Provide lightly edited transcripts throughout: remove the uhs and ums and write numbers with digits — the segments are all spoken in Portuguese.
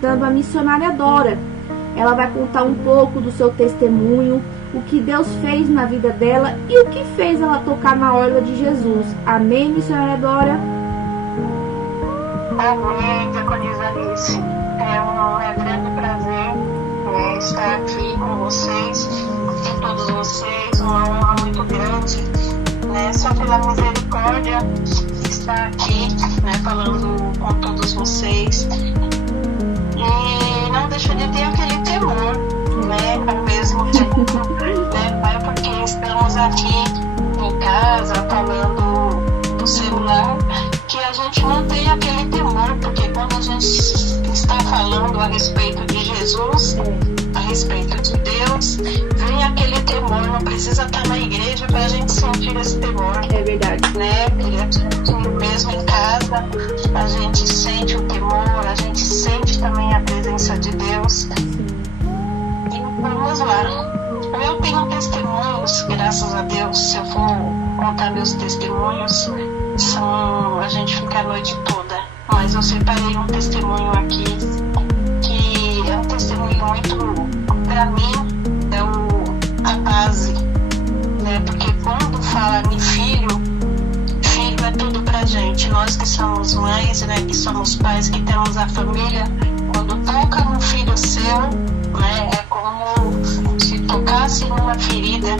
convidando a missionária Dora. Ela vai contar um pouco do seu testemunho, o que Deus fez na vida dela e o que fez ela tocar na orla de Jesus. Amém, missionária Dora? Amém, diaconisa Alice. É um grande prazer estar aqui com vocês, com todos vocês, uma honra muito grande, só pela misericórdia estar aqui, falando com todos vocês. E não deixa de ter aquele temor, ao mesmo tempo, porque estamos aqui em casa falando no celular, que a gente não tem aquele temor, porque quando a gente está falando a respeito de Jesus, a respeito de Deus, vem aquele temor, não precisa estar na igreja para a gente sentir esse temor. É verdade. E a gente, mesmo em casa, a gente sente o temor, a gente sente também a presença de Deus. E vamos lá. Eu tenho testemunhos, graças a Deus. Se eu for contar meus testemunhos, a gente fica a noite toda. Mas eu separei um testemunho aqui, que é um testemunho muito, para mim, é a base, porque quando fala em filho é tudo pra gente. Nós que somos mães, que somos pais, que temos a família, quando toca no filho seu, é como se tocasse numa ferida,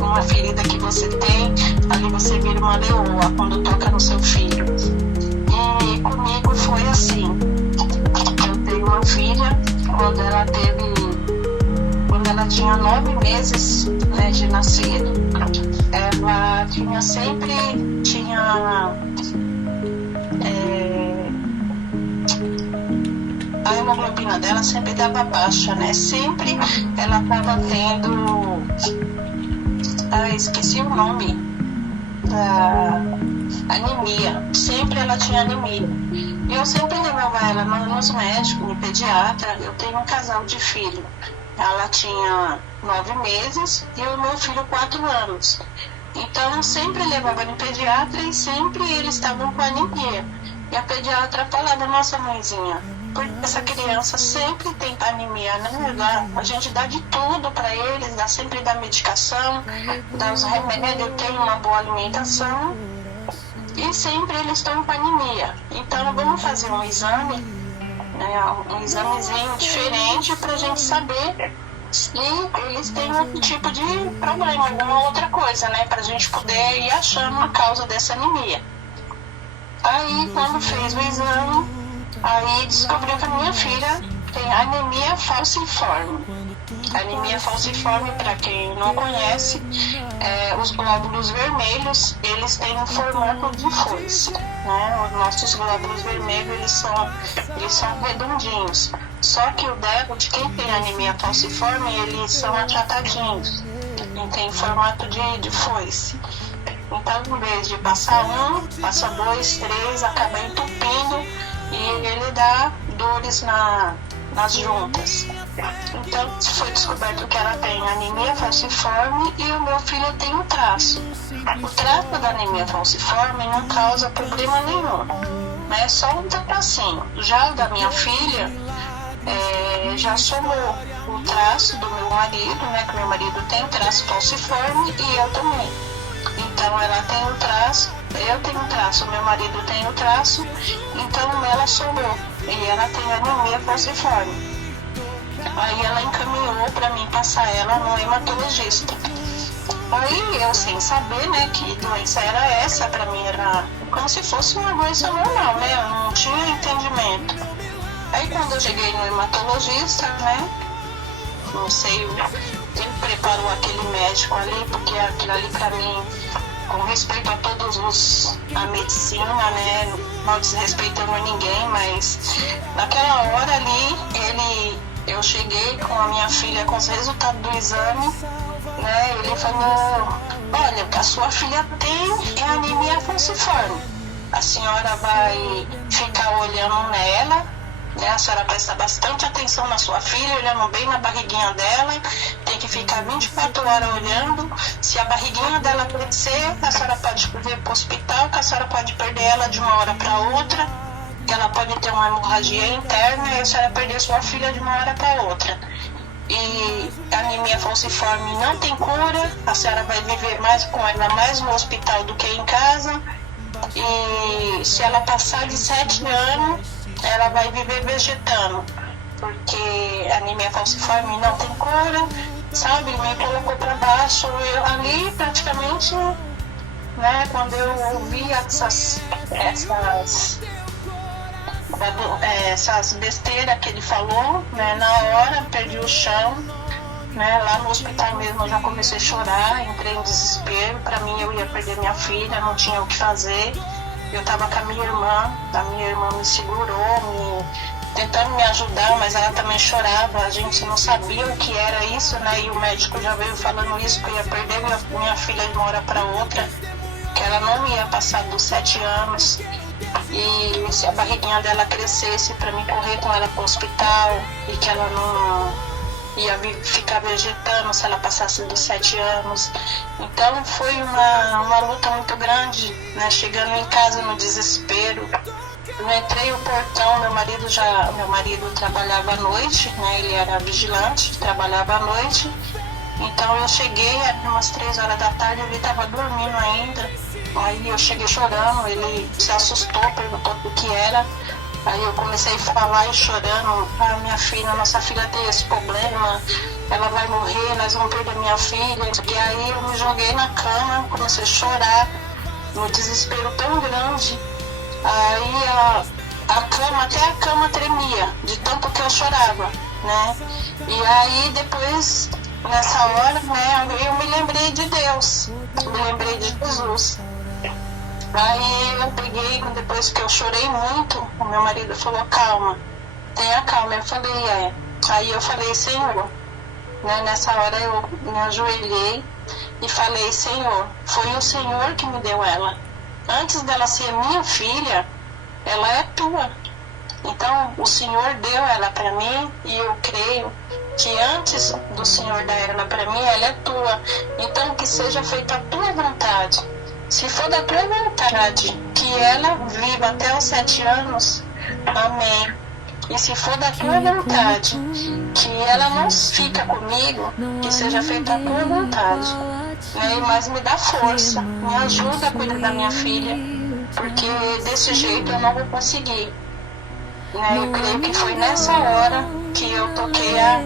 uma ferida que você tem, ali você vira uma leoa quando toca no seu filho. E comigo foi assim. Eu tenho uma filha, quando ela tinha 9 meses de nascido, ela a hemoglobina dela sempre dava baixa, sempre ela estava tendo, esqueci o nome da anemia, sempre ela tinha anemia. E eu sempre levava ela nos médicos, no pediatra. Eu tenho um casal de filho, ela tinha 9 meses e o meu filho 4 anos. Então eu sempre levava no pediatra e sempre eles estavam com anemia. E a pediatra falava: nossa mãezinha, porque essa criança sempre tem anemia, a gente dá de tudo para eles, sempre dá medicação, dá os remédios, tem uma boa alimentação e sempre eles estão com anemia. Então vamos fazer um exame, um examezinho diferente para a gente saber se eles têm algum tipo de problema, alguma outra coisa, para a gente poder ir achando a causa dessa anemia. Aí quando fez o exame, aí descobriu que a minha filha tem anemia falciforme. Anemia falciforme, para quem não conhece, os glóbulos vermelhos, eles têm um formato de foice, Os nossos glóbulos vermelhos, eles são redondinhos. Só que o dela, de quem tem anemia falciforme, eles são achatadinhos, e tem formato de foice. Então, em vez de passar passa 2, 3, acaba entupindo e ele dá dores nas juntas. Então, foi descoberto que ela tem anemia falciforme e o meu filho tem um traço. O traço da anemia falciforme não causa problema nenhum, é só um tracinho. Já o da minha filha, já somou o traço do meu marido, que meu marido tem um traço falciforme e eu também. Então ela tem um traço, eu tenho um traço, meu marido tem um traço, então ela somou e ela tem anemia falciforme. Aí ela encaminhou para mim passar ela no hematologista. Aí eu, sem saber, que doença era essa, para mim era como se fosse uma doença normal, eu não tinha entendimento. Aí quando eu cheguei no hematologista, não sei, ele preparou aquele médico ali, porque aquilo ali para mim, com respeito a todos a medicina, não desrespeitando a ninguém, mas naquela hora ali, eu cheguei com a minha filha com os resultados do exame, ele falou: olha, a sua filha tem anemia falciforme, a senhora vai ficar olhando nela, a senhora presta bastante atenção na sua filha, olhando bem na barriguinha dela, tem que ficar 24 horas olhando. Se a barriguinha dela crescer, a senhora pode ir para o hospital, que a senhora pode perder ela de uma hora para outra. que ela pode ter uma hemorragia interna e a senhora perder sua filha de uma hora para outra. E a anemia falciforme não tem cura, a senhora vai viver mais com ela mais no hospital do que em casa. E se ela passar de 7 anos, ela vai viver vegetando, porque a anemia falciforme não tem cura, sabe? Me colocou para baixo. Eu ali praticamente, né, quando eu ouvi essas besteiras que ele falou, né, na hora perdi o chão, né, lá no hospital mesmo eu já comecei a chorar, entrei em desespero. Para mim, eu ia perder minha filha, não tinha o que fazer. Eu estava com a minha irmã me segurou, tentando me ajudar, mas ela também chorava. A gente não sabia o que era isso, né, e o médico já veio falando isso, que eu ia perder minha filha de uma hora para outra, que ela não ia passar dos 7 anos. E se a barriguinha dela crescesse, para mim correr com ela para o hospital, e que ela não ia ficar vegetando se ela passasse dos 7 anos. Então foi uma luta muito grande, né? Chegando em casa no desespero. Eu entrei no portão, meu marido trabalhava à noite, né? Ele era vigilante, trabalhava à noite. Então eu cheguei, era umas 3 horas da tarde, ele estava dormindo ainda. Aí eu cheguei chorando, ele se assustou, perguntou o que era. Aí eu comecei a falar e chorando: minha filha, nossa filha tem esse problema, ela vai morrer, nós vamos perder minha filha. E aí eu me joguei na cama, comecei a chorar, no desespero tão grande. Aí até a cama tremia, de tanto que eu chorava, né? E aí depois, nessa hora, né, eu me lembrei de Deus, me lembrei de Jesus. Aí eu peguei, depois que eu chorei muito, o meu marido falou: calma, tenha calma. Eu falei: Aí eu falei: Senhor, né, nessa hora eu me ajoelhei e falei: Senhor, foi o Senhor que me deu ela. Antes dela ser minha filha, ela é tua. Então o Senhor deu ela para mim, e eu creio que antes do Senhor dar ela para mim, ela é tua. Então que seja feita a tua vontade. Se for da tua vontade que ela viva até os 7 anos, amém. E se for da tua vontade que ela não fica comigo, que seja feita a tua vontade, né? Mas me dá força, me ajuda a cuidar da minha filha, porque desse jeito eu não vou conseguir, né? Eu creio que foi nessa hora que eu toquei a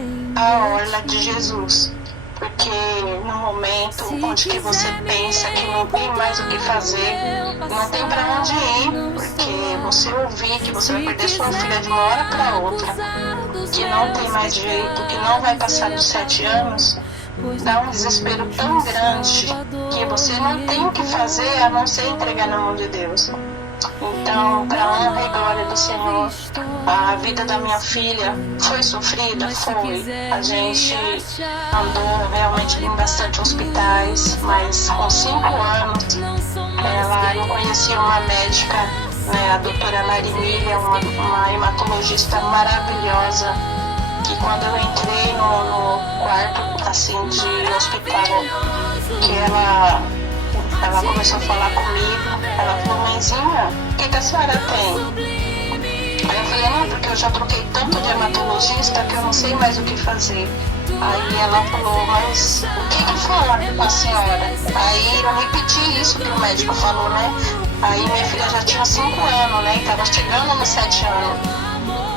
orla de Jesus. Porque no momento onde que você pensa que não tem mais o que fazer, não tem para onde ir, porque você ouvir que você vai perder sua filha de uma hora para outra, que não tem mais jeito, que não vai passar dos 7 anos, dá um desespero tão grande que você não tem o que fazer a não ser entregar na mão de Deus. Então, para a honra e glória do Senhor, a vida da minha filha foi sofrida? Foi. A gente andou realmente em bastante hospitais, mas com 5 anos, eu conheci uma médica, né, a doutora Marimília, uma hematologista maravilhosa, que quando eu entrei no quarto assim, de hospital, que ela começou a falar comigo. Ela falou: mãezinha, o que a senhora tem? Aí eu falei: não, porque eu já troquei tanto de hematologista que eu não sei mais o que fazer. Aí ela falou: mas o que falaram com a senhora? Aí eu repeti isso que o médico falou, né? Aí minha filha já tinha 5 anos, né? E tava chegando nos 7 anos.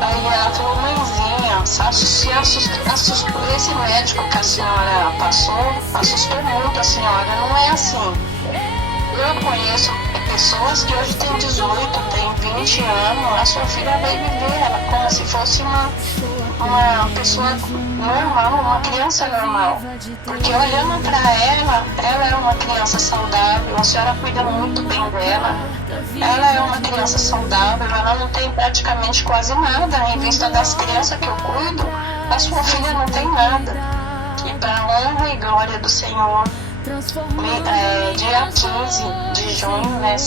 Aí ela falou: mãezinha, assustou, esse médico que a senhora passou, assustou muito a senhora, não é assim. Eu conheço pessoas que hoje têm 18, têm 20 anos, a sua filha vai viver ela como se fosse uma pessoa normal, uma criança normal. Porque olhando para ela é uma criança saudável, a senhora cuida muito bem dela, ela é uma criança saudável, ela não tem praticamente quase nada, em vista das crianças que eu cuido, a sua filha não tem nada. E para a honra e glória do Senhor, dia 15 de junho, né,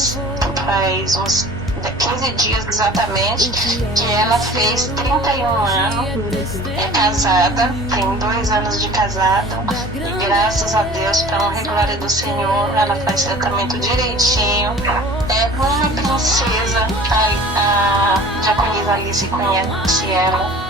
faz uns 15 dias exatamente, que ela fez 31 anos, é casada, tem 2 anos de casada, e graças a Deus, para honra e glória do Senhor, ela faz tratamento direitinho, É uma princesa, a Diaconisa Alice conhece ela.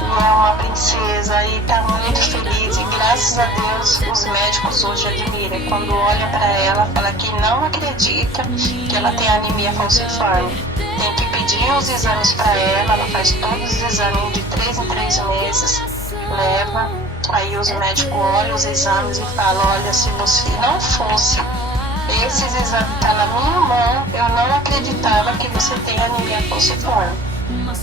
E é uma princesa e está muito feliz. E graças a Deus os médicos hoje admiram. Quando olha para ela, fala que não acredita que ela tem anemia falciforme. Tem que pedir os exames para ela faz todos os exames de 3 em 3 meses, leva. Aí os médicos olham os exames e falam, olha, se você não fosse esses exames tá na minha mão, eu não acreditava que você tem anemia falciforme.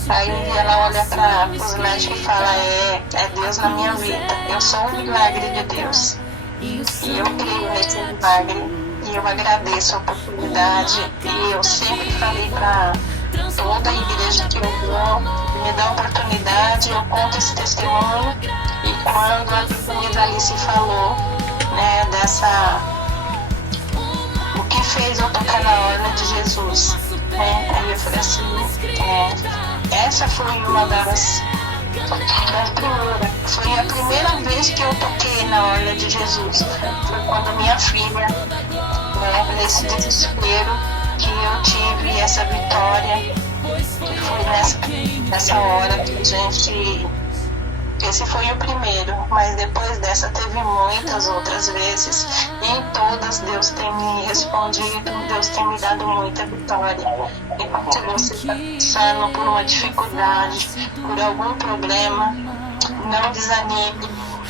Aí ela olha para os médicos e fala, é Deus na minha vida, eu sou um milagre de Deus. E eu creio nesse milagre e eu agradeço a oportunidade. E eu sempre falei para toda a igreja que eu vou, me dá a oportunidade, eu conto esse testemunho. E quando a Diaconisa Alice falou, né, o que fez eu tocar na orla de Jesus, né? Aí eu falei assim, essa foi uma das primeiras, foi a primeira vez que eu toquei na orla de Jesus, foi quando minha filha, né, nesse desespero, que eu tive essa vitória, que foi nessa hora que a gente... Esse foi o primeiro, mas depois dessa teve muitas outras vezes. E em todas Deus tem me respondido, Deus tem me dado muita vitória. Então, se você está passando por uma dificuldade, por algum problema, não desanime.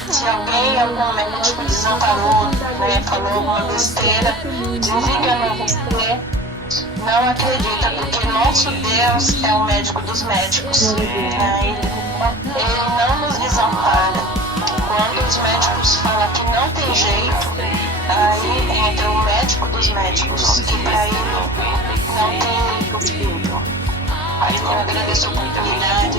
Se algum médico desamparou, né, falou alguma besteira, desengana você. Não acredita, porque nosso Deus é o médico dos médicos. Ele não nos desampara. Quando os médicos falam que não tem jeito, aí entra o médico dos médicos, que para ele não tem possível. Aí eu agradeço a oportunidade.